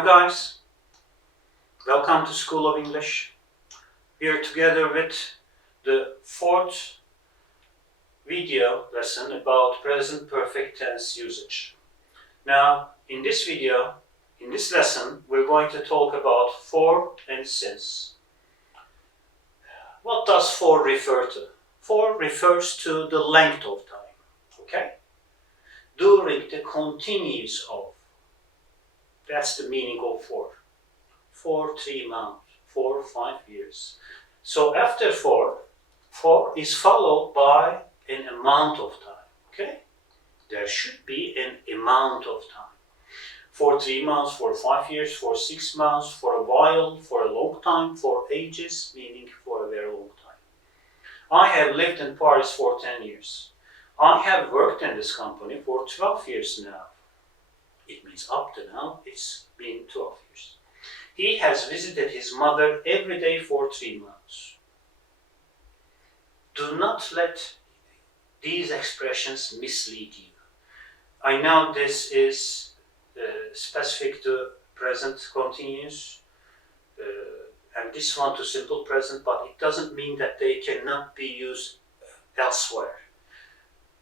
Hi guys, welcome to School of English. We are together with the fourth video lesson about present perfect tense usage. Now, in this video, in this lesson, we're going to talk about for and since. What does for refer to? For refers to the length of time, okay? During the continuous of. That's the meaning of for. For 3 months, for 5 years. So after for is followed by an amount of time, okay? There should be an amount of time. For 3 months, for 5 years, for 6 months, for a while, for a long time, for ages, meaning for a very long time. I have lived in Paris for 10 years. I have worked in this company for 12 years now. It means up to now, it's been 12 years. He has visited his mother every day for 3 months. Do not let these expressions mislead you. I know this is specific to present continuous and this one to simple present, but it doesn't mean that they cannot be used elsewhere.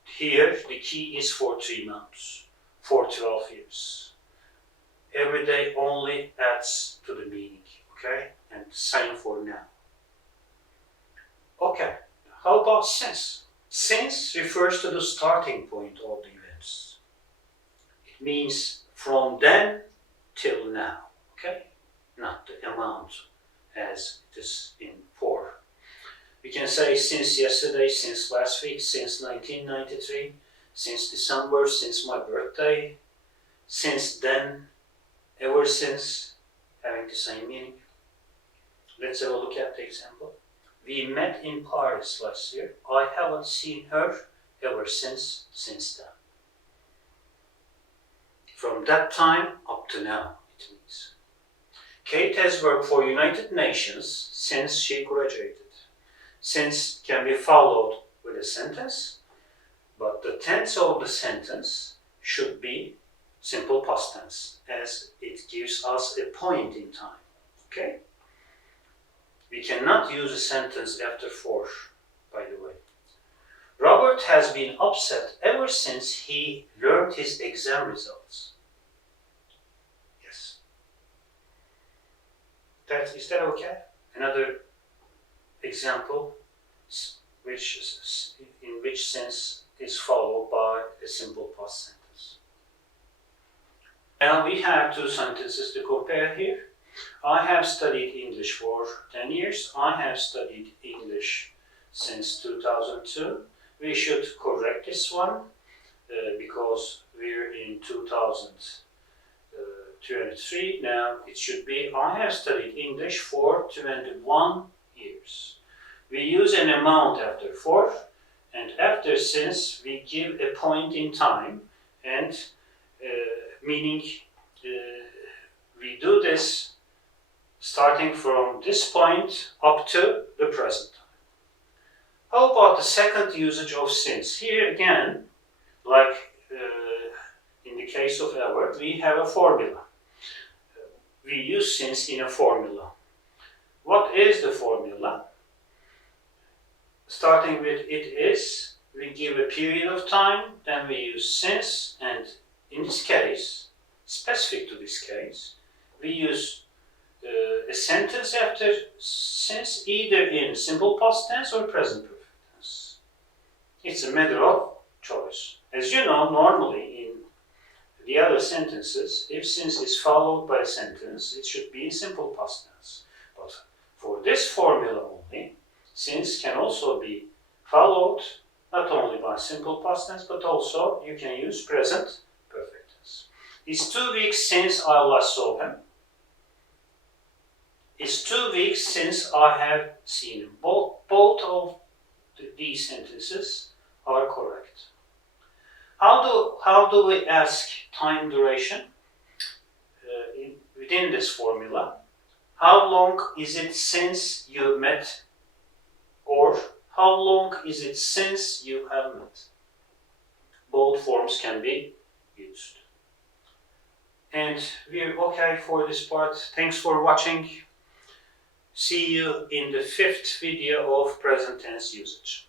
Here, the key is for 3 months, for 12 years. Every day only adds to the meaning, okay? And same for now. Okay, how about since? Since refers to the starting point of the events. It means from then till now, okay? Not the amount as it is in for. We can say since yesterday, since last week, since 1993, since December, since my birthday, since then, ever since, having the same meaning. Let's have a look at the example. We met in Paris last year. I haven't seen her ever since then. From that time up to now, it means. Kate has worked for United Nations since she graduated. Since can be followed with a sentence, but the tense of the sentence should be simple past tense, as it gives us a point in time, okay? We cannot use a sentence after for, by the way. Robert has been upset ever since he learned his exam results. Yes. Is that okay? Another example in which sense is followed by a simple past sentence. Now we have two sentences to compare here. I have studied English for 10 years. I have studied English since 2002. We should correct this one because we're in 2023. Now it should be I have studied English for 21 years. We use an amount after for, and after since we give a point in time, and meaning we do this starting from this point up to the present time. How about the second usage of since? Here again, like in the case of ever, we have a formula. We use since in a formula. What is the formula? Starting with it is, we give a period of time, then we use since, and in this case, specific to this case, we use a sentence after since either in simple past tense or present perfect tense. It's a matter of choice. As you know, normally in the other sentences, if since is followed by a sentence, it should be in simple past tense. But for this formula only, since can also be followed not only by simple past tense, but also you can use present perfect tense. It's 2 weeks since I last saw him. It's 2 weeks since I have seen him. Both of these sentences are correct. How do we ask time duration within this formula? How long is it since you met? Or how long is it since you have met? Both forms can be used. And we're okay for this part. Thanks for watching. See you in the 5th video of present tense usage.